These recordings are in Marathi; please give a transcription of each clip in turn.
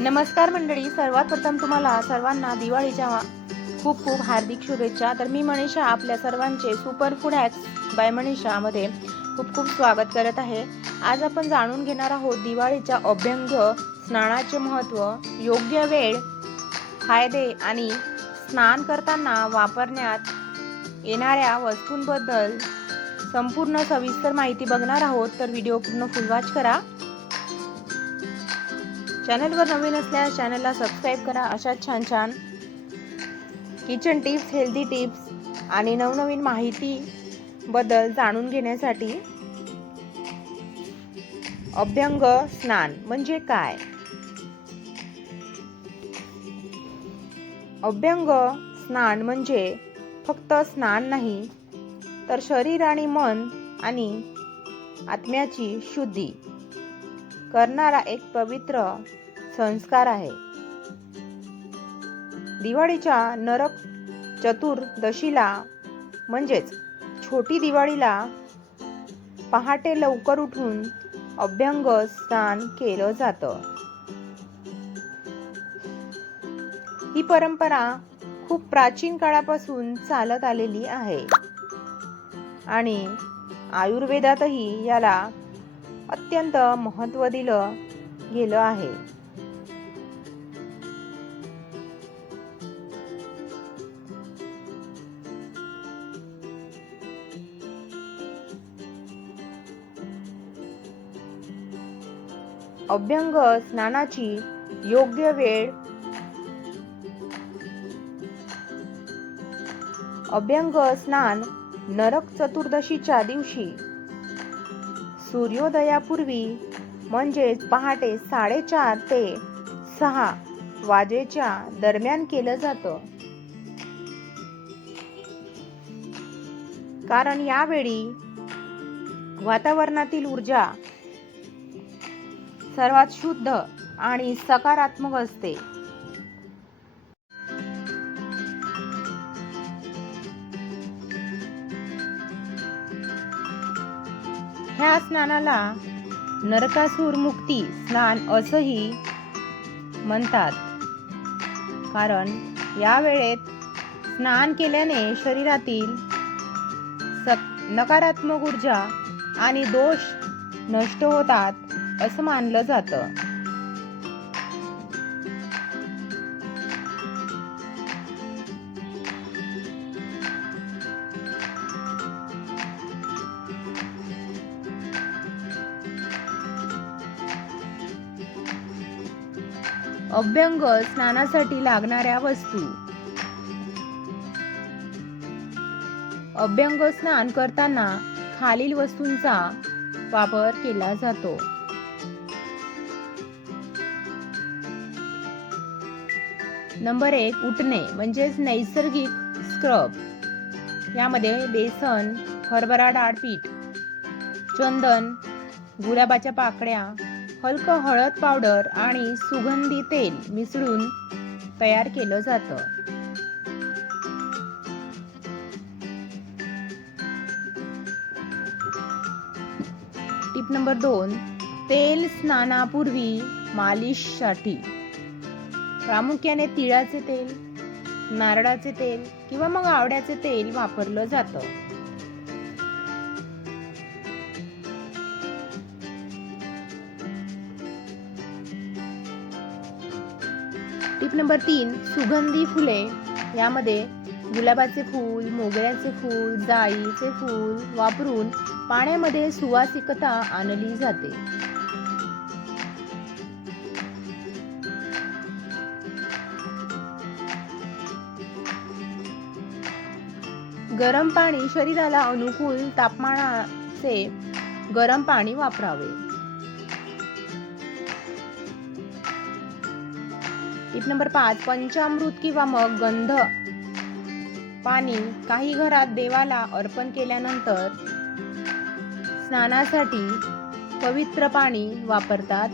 नमस्कार मंडळी सर्वात प्रथम तुम्हाला सर्वांना दिवाळीच्या खूप खूप हार्दिक शुभेच्छा. तर मी मनीषा आपल्या सर्वांचे सुपर फूड हॅक्स बाय मनीषामध्ये खूप खूप स्वागत करत आहे. आज आपण जाणून घेणार आहोत दिवाळीच्या अभ्यंग स्नानाचे महत्त्व योग्य वेळ फायदे आणि स्नान करताना वापरण्यात येणाऱ्या वस्तूंबद्दल संपूर्ण सविस्तर माहिती बघणार आहोत. तर व्हिडिओ पूर्ण फुल वॉच करा. चॅनलवर नवीन असल्यास चॅनलला सबस्क्राईब करा. अशा छान छान किचन टिप्स हेल्दी टिप्स आणि नवनवीन माहितीबद्दल जाणून घेण्यासाठी अभ्यंग स्नान म्हणजे काय? अभ्यंग स्नान म्हणजे फक्त स्नान नाही तर शरीर आणि मन आणि आत्म्याची शुद्धी करणारा एक पवित्र संस्कार आहे. दिवाळीच्या नरक चतुर्दशीला म्हणजेच छोटी दिवाळीला पहाटे लवकर उठून अभ्यंग स्नान केलं जातं. ही परंपरा खूप प्राचीन काळापासून चालत आलेली आहे आणि आयुर्वेदातही याला अत्यंत महत्त्व दिलं गेलं आहे. अभ्यंग स्नानाची योग्य वेळ. अभ्यंग स्नान नरक चतुर्दशीच्या दिवशी. सूर्योदयापूर्वी म्हणजेच पहाटे साडेचार ते सहा वाजेच्या दरम्यान केलं जातं. कारण यावेळी वातावरणातील ऊर्जा सर्वात शुद्ध आणि सकारात्मक असते. ह्या स्नानाला नरकासूर मुक्ती स्नान असंही म्हणतात. कारण या वेळेत स्नान केल्याने शरीरातील सक नकारात्मक ऊर्जा आणि दोष नष्ट होतात. असं मानलं जातं. अभ्यंग स्नानासाठी लागणाऱ्या वस्तू. अभ्यंग स्नान करताना खालील वस्तूंचा वापर केला जातो. नंबर एक उठणे म्हणजेच नैसर्गिक स्क्रब. यामध्ये बेसन हरभरा डाळ पीठ चंदन गुलाबाच्या पाकळ्या हलकं हळद पावडर आणि सुगंधी तेल मिसळून तयार केलं जातं. टिप नंबर दोन तेल स्नानापूर्वी मालिशसाठी. प्रामुख्याने तिळाचे तेल नारळाचे तेल किंवा मग आवड्याचे तेल वापरलं जातं. टिप नंबर तीन सुगंधी फुले. यामध्ये गुलाबाचे फूल मोगऱ्याचे फूल जाईचे फूल वापरून पाण्यामध्ये सुवासिकता आणली जाते. गरम पाणी शरीराला अनुकूल तापमानाचे गरम पाणी वापरावे. टिप नंबर पाच पंचामृत किंवा मग गंध. पाणी काही घरात देवाला अर्पण केल्यानंतर स्नानासाठी पवित्र पाणी वापरतात.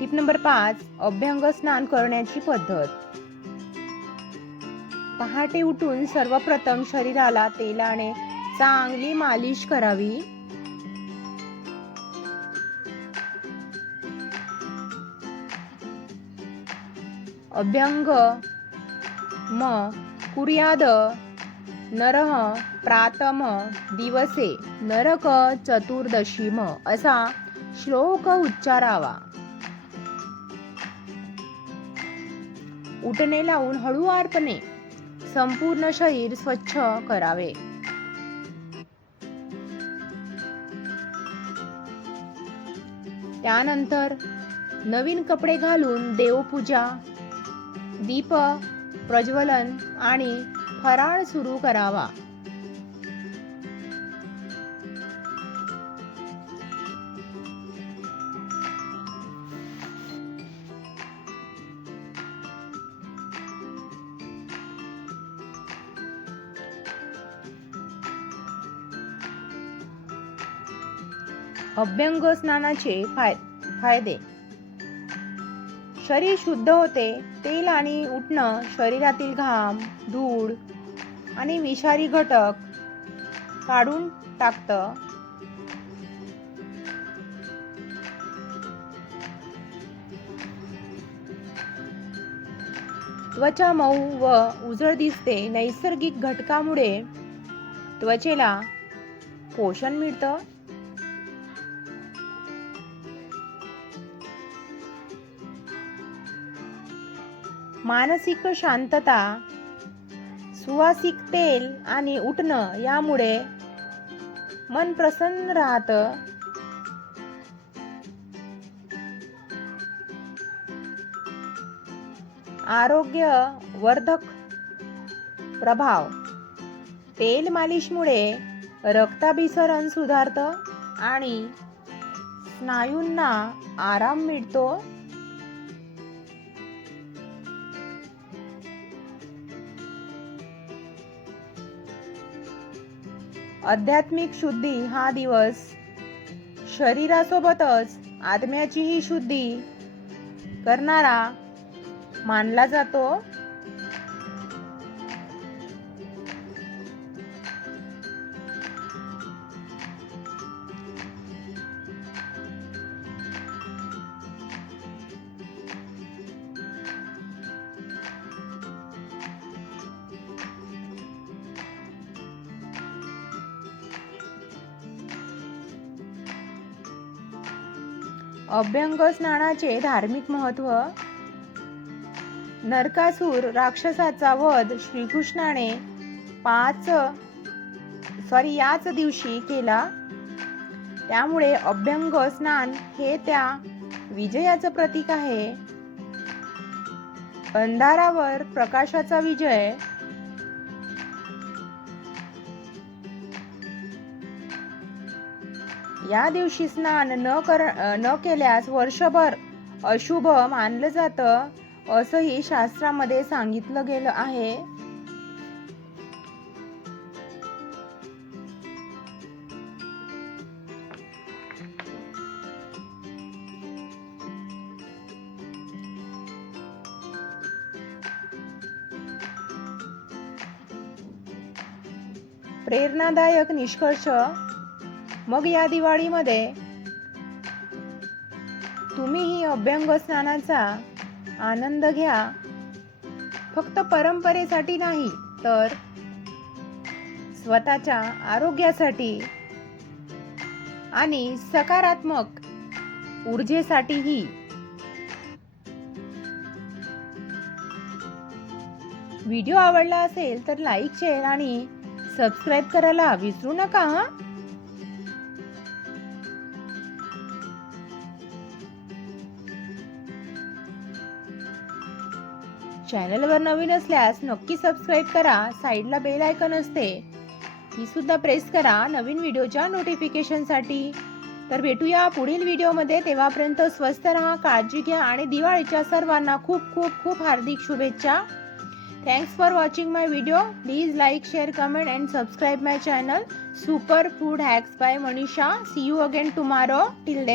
टिप नंबर पाच अभ्यंग स्नान करण्याची पद्धत. पहाटे उठून सर्वप्रथम शरीराला तेलाने चांगली मालिश करावी. अभ्यंग म कुर्याद नरह प्रातम दिवसे नरक चतुर्दशी म असा श्लोक उच्चारावा. उठणे लावून हळूवारपणे संपूर्ण शरीर स्वच्छ करावे. त्यानंतर नवीन कपडे घालून देवपूजा दीप प्रज्वलन आणि फराळ सुरू करावा. अभ्यंग स्नानाचे फाय फायदे. शरीर शुद्ध होते तेल आणि उठणं शरीरातील घाम धूळ आणि विषारी घटक काढून टाकतं. त्वचा मऊ व उजळ दिसते नैसर्गिक घटकामुळे त्वचेला पोषण मिळतं. मानसिक शांतता सुवासिक तेल आणि उठणं यामुळे मन प्रसन्न राहतं. आरोग्य वर्धक प्रभाव. तेल मालिशमुळे रक्ताभिसरण सुधारतं आणि स्नायूंना आराम मिळतो. आध्यात्मिक शुद्धी हा दिवस शरीरासोबतच आत्म्याचीही शुद्धी करणारा मानला जातो. अभ्यंग स्नानाचे धार्मिक महत्त्व नरकासूर राक्षसाचा वध श्रीकृष्णाने पाच सॉरी याच दिवशी केला. त्यामुळे अभ्यंग स्नान हे त्या विजयाचं प्रतीक आहे. अंधारावर प्रकाशाचा विजय. या दिवशी स्नान न कर न केल्यास वर्षभर अशुभ मानलं जातं असंही शास्त्रामध्ये सांगितलं गेलं आहे. प्रेरणादायक निष्कर्ष मग या दिवाळीमध्ये तुम्हीही अभ्यंग स्नानाचा आनंद घ्या. फक्त परंपरेसाठी नाही तर स्वतःच्या आरोग्यासाठी आणि सकारात्मक ऊर्जेसाठीही. व्हिडिओ आवडला असेल तर लाईक शेअर आणि सबस्क्राईब करायला विसरू नका हां? चॅनलवर नवीन असल्यास नक्की सबस्क्राईब करा. साईडला बेल आयकन असते. ती सुद्धा प्रेस करा नवीन व्हिडिओच्या नोटिफिकेशनसाठी तर भेटूया पुढील व्हिडिओमध्ये तेव्हापर्यंत स्वस्त राहा काळजी घ्या आणि दिवाळीच्या सर्वांना खूप खूप खूप हार्दिक शुभेच्छा. Thanks for watching my video please like share comment and subscribe my channel super food hacks by Manisha see you again tomorrow till then